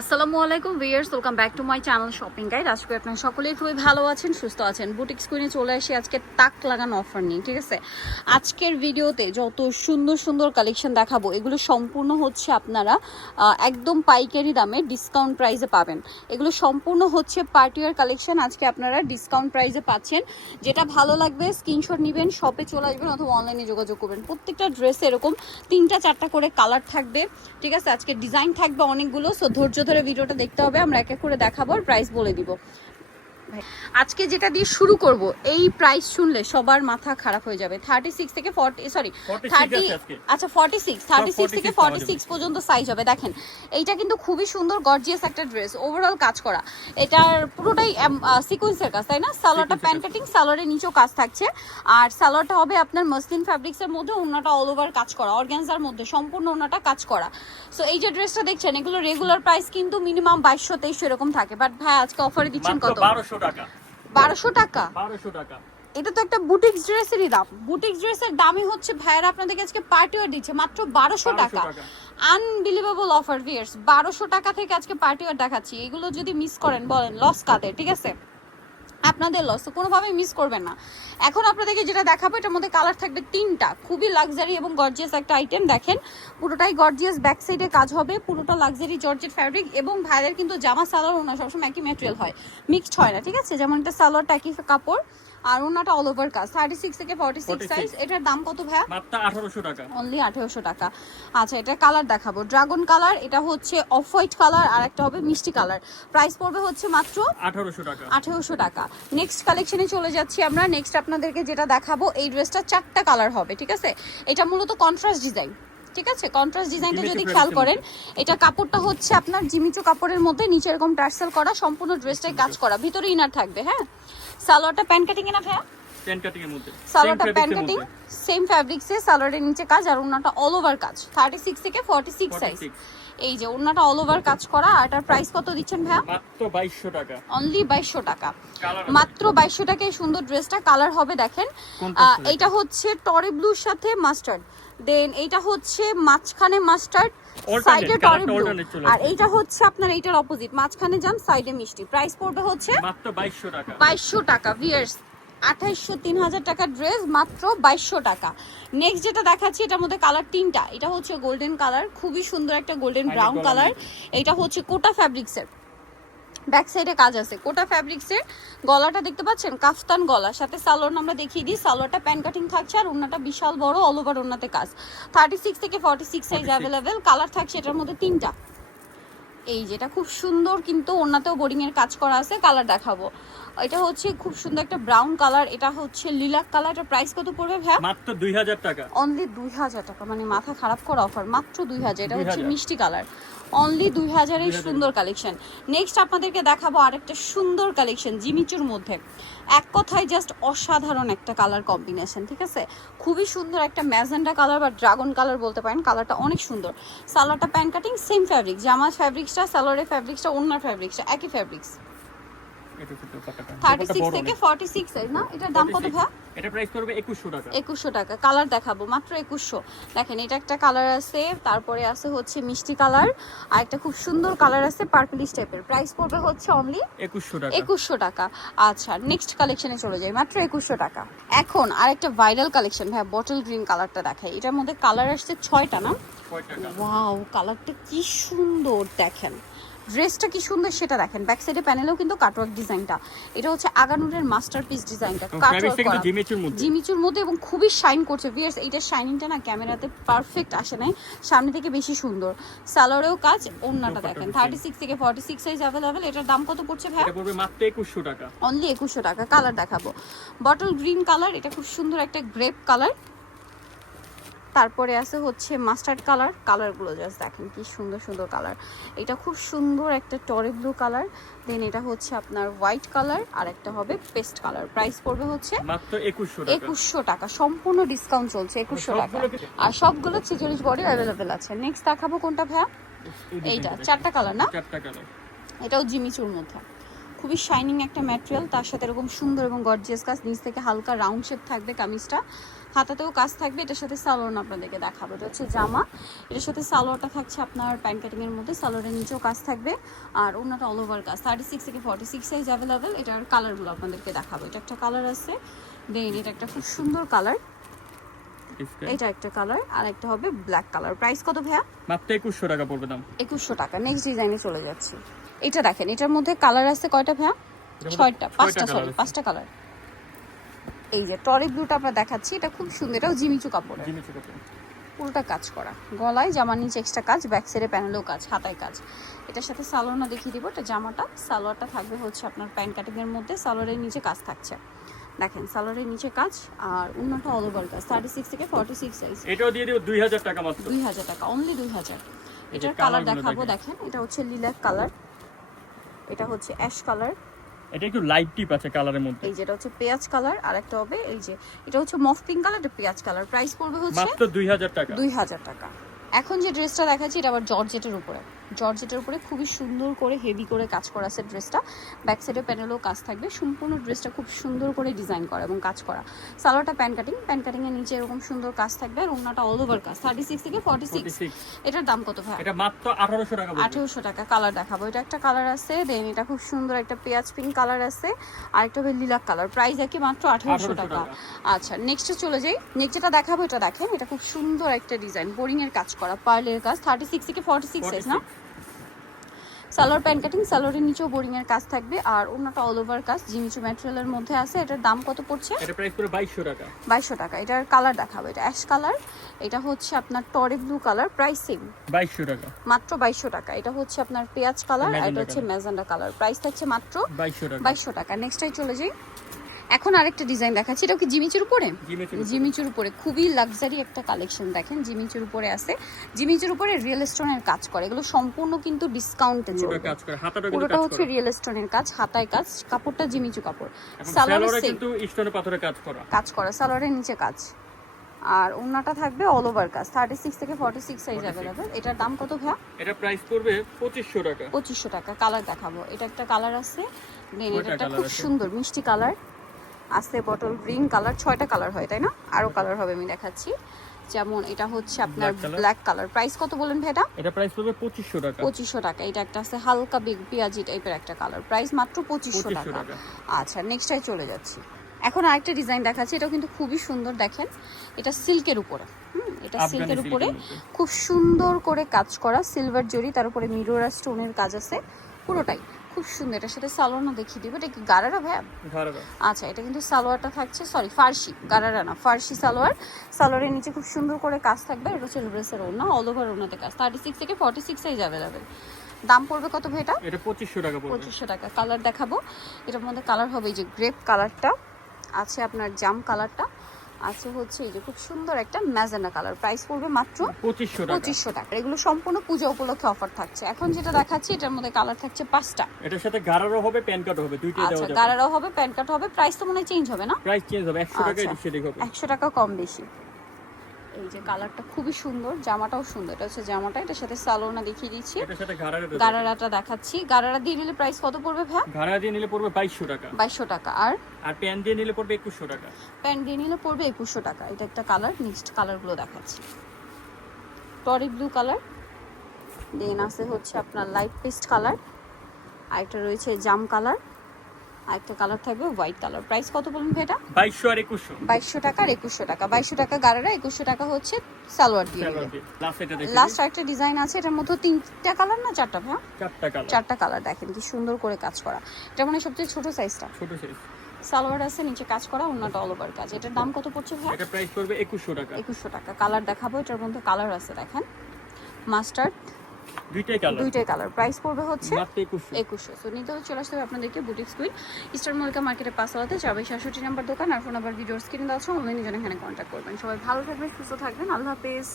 আসসালামু আলাইকুম viewers welcome back to my channel shopping guide. আজকে আপনারা সকলেই খুবই ভালো আছেন, সুস্থ আছেন। বুটিক স্ক্রিনে চলে আসি আজকে তাক লাগানো অফার নিয়ে, ঠিক আছে? আজকের ভিডিওতে যত সুন্দর সুন্দর কালেকশন দেখাবো, এগুলো সম্পূর্ণ হচ্ছে আপনারা একদম পাইকারি দামে ডিসকাউন্ট প্রাইসে পাবেন। এগুলো সম্পূর্ণ হচ্ছে পার্টিয়ার কালেকশন আজকে আপনারা ডিসকাউন্ট প্রাইসে পাচ্ছেন। যেটা ভালো লাগবে স্ক্রিনশট নেবেন শপে চলে আসবেন অথবা অনলাইনে যোগাযোগ করবেন। প্রত্যেকটা ড্রেসে এরকম তিনটা চারটা করে কালার থাকবে, ঠিক আছে? আজকে ডিজাইন থাকবে অনেকগুলো সো ধৈর্য ধরে ভিডিওটা দেখতে হবে আমরা এক এক করে দেখাবো আর প্রাইস বলে দিব। আজকে যেটা দিয়ে শুরু করব এই প্রাইস শুনলে সবার মাথা খারাপ হয়ে যাবে। থার্টি সিক্স থেকে ফর্টি সরি 46 থার্টি আচ্ছা ফর্টি সিক্স থার্টি সিক্স থেকে 46 ফর্টি সিক্স পর্যন্ত সাইজ হবে। দেখেন এইটা কিন্তু খুবই সুন্দর গর্জিয়াস একটা ড্রেস ওভারঅল কাজ করা। এটার পুরোটাই সিকোয়েন্সের কাজ তাই না? সালোয়ারটা প্যান্ট কাটিং সালোয়ারের নিচেও কাজ থাকছে। আর সালোয়ারটা হবে আপনার মসলিন ফ্যাব্রিক্সের মধ্যে ওনাটা অল ওভার কাজ করা অর্গ্যানজার মধ্যে সম্পূর্ণ ওনাটা কাজ করা। সো এই যে ড্রেসটা দেখছেন এগুলো রেগুলার প্রাইস কিন্তু মিনিমাম বাইশশো তেইশশো এরকম থাকে। বাট ভাই আজকে অফারে দিচ্ছেন কত? বারোশো টাকা। বারোশো টাকা? বারোশো টাকা। এটা তো একটা বুটিক্স ড্রেসেরই দাম। বুটিক ড্রেসের দামই হচ্ছে ভাইয়ারা আপনাদেরকে আজকে পার্টি ওয়ার দিচ্ছে মাত্র বারোশো টাকা। টাকা। আনবিলিভেবল অফার ভিয়ার্স বারোশো টাকা থেকে আজকে পার্টি ওয়ার দেখাচ্ছি। এগুলো যদি মিস করেন বলেন লস কাদের ঠিক আছে? আপনাদের লস তো কোনোভাবেই মিস করবেন না। এখন আপনাদেরকে যেটা দেখাবো, এটার মধ্যে কালার থাকবে তিনটা। খুবই লাক্সারি এবং গর্জিয়াস একটা আইটেম দেখেন। পুরোটাই গর্জিয়াস ব্যাক সাইডে কাজ হবে, পুরোটা লাক্সারি জর্জেট ফ্যাব্রিক এবং ভাইদের কিন্তু জামা সালোয়ার ওনা সবসময় একই ম্যাটেরিয়াল হয়। মিক্সড হয় না, ঠিক আছে? যেমন এটা সালোয়ারটা একই কাপড়। আর ওনাটা অল ওভার কাজ থার্টি সিক্স থেকে ফর্টি সিক্স সাইজ এটার দাম কত ভাইয়া? মাত্র আঠারোশো টাকা। অনলি আঠেরোশো টাকা। আচ্ছা এটা কালার দেখাবো। ড্রাগন কালার এটা হচ্ছে অফ হোয়াইট কালার আর একটা হবে মিষ্টি কালার প্রাইস পড়বে হচ্ছে মাত্র আঠারোশো টাকা। আঠেরোশো টাকা। নেক্সট কালেকশনে চলে যাচ্ছি আমরা। নেক্সট আপনাদেরকে যেটা দেখাবো এই ড্রেসটা চারটা কালার হবে ঠিক আছে? এটা মূলত কন্ট্রাস্ট ডিজাইন ঠিক আছে? কন্ট্রাস্ট ডিজাইনটা যদি খেয়াল করেন এটা কাপড়টা হচ্ছে আপনার জিমিচু কাপড়ের মধ্যে নিচে এরকম টার্সেল করা সম্পূর্ণ ড্রেসটাই কাজ করা। ভিতরে ইনার থাকবে হ্যাঁ? সালোয়ারটা প্যান্ট কাটিং না ভাইয়া? টেন কাটিং এর মধ্যে। সালোয়ারটা প্যান্ট কাটিং সেম ফ্যাব্রিক্সে সালোয়ারের নিচে কাজ আর ওনাটা অল ওভার কাজ। থার্টি সিক্স থেকে ফর্টি সিক্স সাইজ এই যে ওনাটা অল ওভার কাজ করা আর এটার প্রাইস কত দিচ্ছেন ভাইয়া? মাত্র বাইশশো টাকা। অনলি টাকা। মাত্র টাকায় সুন্দর ড্রেসটা কালার হবে দেখেন। ছিল? হচ্ছে টরে ব্লুর সাথে মাস্টার্ড দেন এইটা হচ্ছে মাঝখানে মাস্টার্ড সাইডে টরে ব্লু আর। এইটা হচ্ছে আপনার এইটার অপোজিট মাঝখানে যান সাইডে মিষ্টি। প্রাইস পড়বে হচ্ছে মাত্র বাইশশো টাকা। বাইশশো টাকা ভিয়ার্স আঠাইশশো তিন হাজার টাকার ড্রেস মাত্র বাইশশো টাকা। নেক্সট যেটা দেখাচ্ছি এটার মধ্যে কালার তিনটা। এটা হচ্ছে গোল্ডেন কালার খুবই সুন্দর একটা গোল্ডেন ব্রাউন কালার এটা হচ্ছে কোটা ফ্যাব্রিক্সের ব্যাক সাইডে কাজ আছে। কোটা ফ্যাব্রিক্সের গলাটা দেখতে পাচ্ছেন? কাফতান গলা। সাথে সালোয়ার আমরা দেখিয়ে দিই। সালোয়ারটা প্যান কাটিং থাকছে আর ওনাটা বিশাল বড় অল ওভার ওনাতে কাজ। থার্টি সিক্স থেকে forty six size 46 available colour থাকছে এটার মধ্যে তিনটা। এই যেটা খুব সুন্দর কিন্তু ওনাতেও এর কাজ করা আছে। কালার দেখাবো। এটা হচ্ছে খুব সুন্দর একটা ব্রাউন কালার এটা হচ্ছে লিলাক কালার এটার প্রাইস কত পড়বে ভাইয়া? মাত্র দুই হাজার টাকা। অনলি দুই হাজার টাকা। মানে মাথা খারাপ করা অফার মাত্র দুই হাজার। এটা হচ্ছে মিষ্টি কালার অনলি দুই হাজারের সুন্দর কালেকশন নেক্সট আপনাদেরকে দেখাবো আরেকটা সুন্দর কালেকশন জিমিচুর মধ্যে। এক কথায় জাস্ট অসাধারণ একটা কালার কম্বিনেশন ঠিক আছে? খুবই সুন্দর একটা ম্যাজেন্ডা কালার বা ড্রাগন কালার বলতে পারেন কালারটা অনেক সুন্দর। সালোয়ারটা প্যান্ট কাটিং সেম ফ্যাব্রিক জামার ফ্যাব্রিক্সটা সালোয়ারের ফ্যাব্রিক্সটা ওনার ফ্যাব্রিক্সটা একই ফ্যাব্রিক্স এটা একটু দোপাট্টাটা। থার্টি দোপাট্টা সিক্স বড় থেকে অনেক। ফর্টি সিক্স সাইজ না? এটার দাম কত 46 এটা প্রাইস করবে একুশশো টাকা। কালার দেখাবো মাত্র দেখেন এটা একটা কালার আছে তারপরে আছে হচ্ছে মিষ্টি কালার আর একটা খুব সুন্দর কালার আছে পার্পলিশ টাইপের প্রাইস পড়বে হচ্ছে অনলি একুশশো টাকা। টাকা। আচ্ছা নেক্সট কালেকশনে চলে যাই মাত্র একুশশো টাকা। এখন আরেকটা ভাইরাল কালেকশন ভাই বটল গ্রিন কালারটা দেখাই। এটার মধ্যে কালার আসছে ছয়টা না? ওয়াও কালারটা কি সুন্দর দেখেন। ড্রেসটা কি সুন্দর সেটা দেখেন। ব্যাক সাইডে প্যানেলেও কিন্তু কাটওয়ার্ক ডিজাইনটা এটা হচ্ছে আগানুরের মাস্টারপিস ডিজাইনটা কাটওয়ার্ক জিমিচুর মধ্যে। এবং খুবই শাইন করছে। ভিয়ার্স এইটা শাইনিংটা না ক্যামেরাতে পারফেক্ট আসে নাই। সামনে থেকে বেশি সুন্দর। সালোয়ারেও কাজ ওন্নাটা দেখেন। থার্টি সিক্স থেকে ফর্টি সিক্স সাইজ অ্যাভেলেবেল এটার দাম কত পড়ছে ভাই এটা পড়বে মাত্র একুশশো টাকা। অনলি একুশশো টাকা। কালার দেখাবো। বটল গ্রিন কালার এটা খুব সুন্দর একটা গ্রেপ কালার তারপরে আছে হচ্ছে মাস্টার্ড কালার। কালারগুলো জাস্ট দেখেন কি সুন্দর সুন্দর কালার। এটা খুব সুন্দর একটা টরে ব্লু কালার। দেন এটা হচ্ছে আপনার হোয়াইট কালার আর একটা হবে পেস্ট কালার। প্রাইস পড়বে হচ্ছে মাত্র একুশশো টাকা। সম্পূর্ণ ডিসকাউন্ট চলছে একুশশো টাকা আর সবগুলো ছিচল্লিশ বডি অ্যাভেলেবেল আছে। নেক্সট দেখাবো কোনটা ভাইয়া? এইটা চারটা কালার না? এটাও জিমিচুর মধ্যে। খুবই শাইনিং একটা ম্যাটেরিয়াল তার সাথে এরকম সুন্দর এবং গর্জিয়াস কাজ। নিচ থেকে হালকা রাউন্ড শেপ থাকবে কামিজটা। হাতাতেও কাজ থাকবে এটার সাথে সালোয়ার আপনাদেরকে দেখাবো। এটা হচ্ছে জামা এটার সাথে সালোয়ারটা থাকছে আপনার প্যান্ট কাটিং এর মধ্যে সালোয়ারের নিচেও কাজ থাকবে আর অন্যটা অল ওভার কাজ থার্টি সিক্স থেকে ফর্টি সিক্স সাইজ অ্যাভেলেবেল এটার কালারগুলো আপনাদেরকে দেখাবো। এটা একটা কালার আছে দেন এটা একটা খুব সুন্দর কালার এটা একটা কালার আর একটা হবে ব্ল্যাক কালার প্রাইস কত ভাইয়া? মাত্র একুশশো টাকা পড়বে দাম। একুশশো টাকা নেক্সট ডিজাইনে চলে যাচ্ছি। এটা দেখেন এটার মধ্যে কালার আছে কয়টা ভাইয়া? ছয়টা পাঁচটা সরি পাঁচটা কালার এই যে টরি ব্লুটা আমরা দেখাচ্ছি এটা খুব সুন্দর এটাও জিমিচু কাপড়ের। পুরোটা কাজ করা। গলায় জামার নিচে এক্সট্রা কাজ ব্যাক সাইডে প্যানেলেও কাজ হাতায় কাজ। এটার সাথে সালোয়ারটা দেখিয়ে দিব এটা জামাটা। সালোয়ারটা থাকবে হচ্ছে আপনার প্যান্ট কাটিং এর মধ্যে সালোয়ারের নিচে কাজ থাকছে। দেখেন সালোয়ারের নিচে কাজ আর অন্যটা অল ওভার কাজ থার্টি সিক্স থেকে ফর্টি সিক্স সাইজ এটাও দিয়ে দিব দুই হাজার টাকা মাত্র। দুই হাজার টাকা অনলি দুই হাজার। এটার কালার দেখাবো দেখেন। দেখেন এটা হচ্ছে লিলাক কালার এটা হচ্ছে অ্যাশ কালার এটা একটু লাইট টিপ আছে কালারের মধ্যে। এই যেটা হচ্ছে পেঁয়াজ কালার আর একটা হবে এই যে এটা হচ্ছে মফ পিঙ্ক কালার এটা পেঁয়াজ কালার প্রাইস পড়বে হচ্ছে মাত্র দুই হাজার টাকা। দুই হাজার টাকা। এখন যে ড্রেসটা দেখাচ্ছি এটা আবার জর্জেটের উপরে। জর্জেটের উপরে খুবই সুন্দর করে হেভি করে কাজ করা আছে ড্রেসটা ব্যাক সাইডে প্যানেলও কাজ থাকবে। সম্পূর্ণ ড্রেসটা খুব সুন্দর করে ডিজাইন করা এবং কাজ করা। সালোয়ারটা প্যান কাটিং প্যান কাটিং এর নিচে এরকম সুন্দর কাজ থাকবে আর ওনাটা অল ওভার কাজ। থার্টি সিক্স থেকে ফর্টি সিক্স এটার দাম কত ভাই? এটা মাত্র আঠারোশো টাকা আঠেরোশো টাকা। কালার দেখাবো। এটা একটা কালার আছে। দেন এটা খুব সুন্দর একটা পেঁয়াজ পিঙ্ক কালার আছে। আর একটা হবে লিলাক কালার প্রাইস একই মাত্র আঠারোশো টাকা। আচ্ছা নেক্সটে চলে যাই। নেক্সট যেটা দেখাবো এটা দেখেন। এটা খুব সুন্দর একটা ডিজাইন বোরিং এর কাজ করা। পার্লের কাজ। থার্টি সিক্স থেকে ফর্টি সিক্স সাইজ না? 46 সালোয়ার প্যান্ট কাটিং সালোয়ারের নিচেও বোরিং এর কাজ থাকবে। আর অন্যটা অল ওভার কাজ যে জিমিচু ম্যাটেরিয়ালের মধ্যে আছে। এটার দাম কত পড়ছে? এটা প্রাইস পুরো 2200 টাকা। 2200 টাকা। এটার কালার দেখাবো। এটা অ্যাশ কালার এটা হচ্ছে আপনার টরে ব্লু কালার প্রাইস সেম 2200 টাকা। মাত্র 2200 টাকা। এটা হচ্ছে আপনার পেঁয়াজ কালার আর এটা হচ্ছে ম্যাজেন্ডা কালার প্রাইস থাকছে মাত্র 2200 টাকা। 2200 টাকা। নেক্সটাই চলে যাই। এখন আরেকটা ডিজাইন দেখাচ্ছি। এটাও কি জিমিচুর উপরে? জিমিচুর উপরে। খুবই লাক্সারি একটা কালেকশন দেখেন জিমিচুর উপরে আছে। জিমিচুর উপরে রিয়েল স্টোনের কাজ করে। এগুলো সম্পূর্ণ কিন্তু ডিসকাউন্টে চলবে। কাজ করে। হাতাটা কিন্তু পুরোটা কাজ হচ্ছে রিয়েল স্টোনের কাজ হাতায় কাজ কাপড়টা জিমিচু কাপড়। সালোয়ারে কিন্তু স্টোনের পাথরে কাজ করা। কাজ করা সালোয়ারের নিচে কাজ। আর ওন্নাটা থাকবে অল ওভার কাজ। থার্টি সিক্স থেকে ফর্টি সিক্স সাইজ 46 অ্যাভেলেবেল এটার দাম কত ভাইয়া? এটা প্রাইস পড়বে পঁচিশশো টাকা। পঁচিশশো টাকা। কালার দেখাবো। এটা একটা কালার আছে। দেন এটা একটা খুব সুন্দর মিষ্টি কালার আছে বটল গ্রিন কালার ছয়টা কালার হয় তাই না? আরও কালার হবে আমি দেখাচ্ছি। যেমন এটা হচ্ছে আপনার ব্ল্যাক কালার প্রাইস কত বলেন ভেটা এটা প্রাইস পড়বে পঁচিশশো টাকা। পঁচিশশো টাকা। এটা একটা আছে হালকা বিগ পেঁয়াজি টাইপের একটা কালার প্রাইস মাত্র পঁচিশশো পঁচিশশো টাকা। টাকা আচ্ছা নেক্সটাই চলে যাচ্ছি। এখন আরেকটা ডিজাইন দেখাচ্ছি। এটাও কিন্তু খুবই সুন্দর দেখেন। এটা সিল্কের উপরে। হুম এটা সিল্কের উপরে। খুব সুন্দর করে কাজ করা সিলভার জরি তার উপরে মিরোরা স্টোনের কাজ আছে। পুরোটাই। খুব সুন্দর। এটার সাথে সালোয়ারও দেখিয়ে দিব। এটা কি গারারা ভাইয়া? আচ্ছা এটা কিন্তু সালোয়ারটা থাকছে সরি ফার্সি গারারা না ফার্সি সালোয়ার। সালোয়ারের নিচে খুব সুন্দর করে কাজ থাকবে। এটা হচ্ছে ড্রেসের ওনা অল ওভার ওনাতে কাজ। থার্টি সিক্স থেকে ফর্টি সিক্স সাইজ অ্যাভেলেবেল দাম পড়বে কত ভাই এটা? এটা পঁচিশশো টাকা পড়বে। পঁচিশশো টাকা। কালার দেখাবো। এটার মধ্যে কালার হবে এই যে গ্রেপ কালারটা আছে আপনার জাম কালারটা আছে হচ্ছে এই যে খুব সুন্দর একটা ম্যাজেন্ডা কালার। প্রাইস পড়বে মাত্র পঁচিশশো টাকা। পঁচিশশো টাকা। এগুলো সম্পূর্ণ পূজা উপলক্ষে অফার থাকছে। এখন যেটা দেখাচ্ছি এটার মধ্যে কালার থাকছে পাঁচটা। এটার সাথে গারারও হবে প্যান কার্ড হবে আচ্ছা গারারও হবে প্যান কার্ড হবে প্রাইস তো মনে হয় চেঞ্জ হবে না? প্রাইস চেঞ্জ হবে একশো টাকা আচ্ছা। একশো টাকা কম বেশি। এই যে কালারটা খুবই সুন্দর জামাটাও সুন্দর। এটা হচ্ছে জামাটা এটার সাথে সালোনা দেখিয়ে দিচ্ছি। এটার সাথে গারারে গারারাটা দেখাচ্ছি। গারারা দিয়ে নিলে প্রাইস কত পড়বে ভাইয়া? গারা দিয়ে নিলে পড়বে বাইশশো টাকা। বাইশশো টাকা। আর? আর প্যান দিয়ে নিলে পড়বে একুশশো টাকা। প্যান্ট দিয়ে নিলে পড়বে একুশশো টাকা। এটা একটা কালার নেক্সট কালারগুলো দেখাচ্ছি। টরি ব্লু কালার দেন আছে হচ্ছে আপনার লাইট পেস্ট কালার আরেকটা রয়েছে জাম কালার আরেকটা কালার থাকবে হোয়াইট কালার। প্রাইস কত বলুন এটা বাইশশো আর একুশশো। বাইশশো টাকা আর একুশশো টাকা। বাইশশো টাকা গাড়ারা একুশশো টাকা হচ্ছে সালোয়ার দিয়ে লাস্ট আরেকটা ডিজাইন আছে এটার মধ্যে তিনটা কালার না চারটা ভাই চারটা কালার। দেখেন কি সুন্দর করে কাজ করা। এটা মানে সবচেয়ে ছোট সাইজটা ছোট সাইজ সালোয়ার আছে নিচে কাজ করা অন্যটা অল ওভার কাজ। এটার দাম কত পড়ছে ভাই এটা প্রাইস পড়বে একুশশো টাকা। একুশশো টাকা। কালার দেখাবো এটার মধ্যে কালার আছে দেখেন। মাস্টার্ড দুইটাই কালার দুইটাই কালার প্রাইস পড়বে হচ্ছে একুশশো। সো নিতে চলে আসতে হবে আপনাদেরকে বুটিক স্কুল ইস্টার মল্লিকা মার্কেটের চার যাবে সাতষট্টি নাম্বার দোকান। আর ফোন নাম্বার ভিডিওর স্ক্রিন দেওয়া আছে অনলাইনে যেন এখানে কন্ট্যাক্ট করবেন। সবাই ভালো থাকবেন সুস্থ থাকবেন। আল্লাহ হাফেজ।